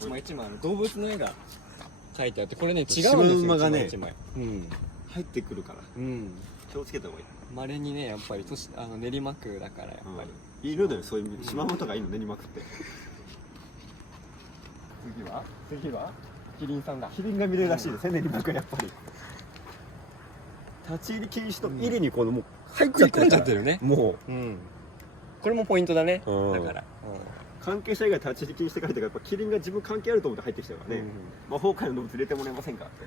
一枚一枚動物の絵が描いてあって、これね違うんですよ。シマウマがね一枚一枚。入ってくるから気をつけた方がいい。まれにね、やっぱり練馬区だからやっぱり。いるのよ、そういうシマウマとかいいの、練馬区って。次はキリンさんだ。キリンが見れるらしいですね、練馬区はやっぱり。立ち入り禁止と入りにこのもう入っちゃってるから。食い込んじゃってるね。もうこれもポイントだね。だから。関係者以外立ち入り禁止って書いてあるから、やっぱキリンが自分関係あると思って入ってきたからね。魔法界の動物入れてもらえませんかって。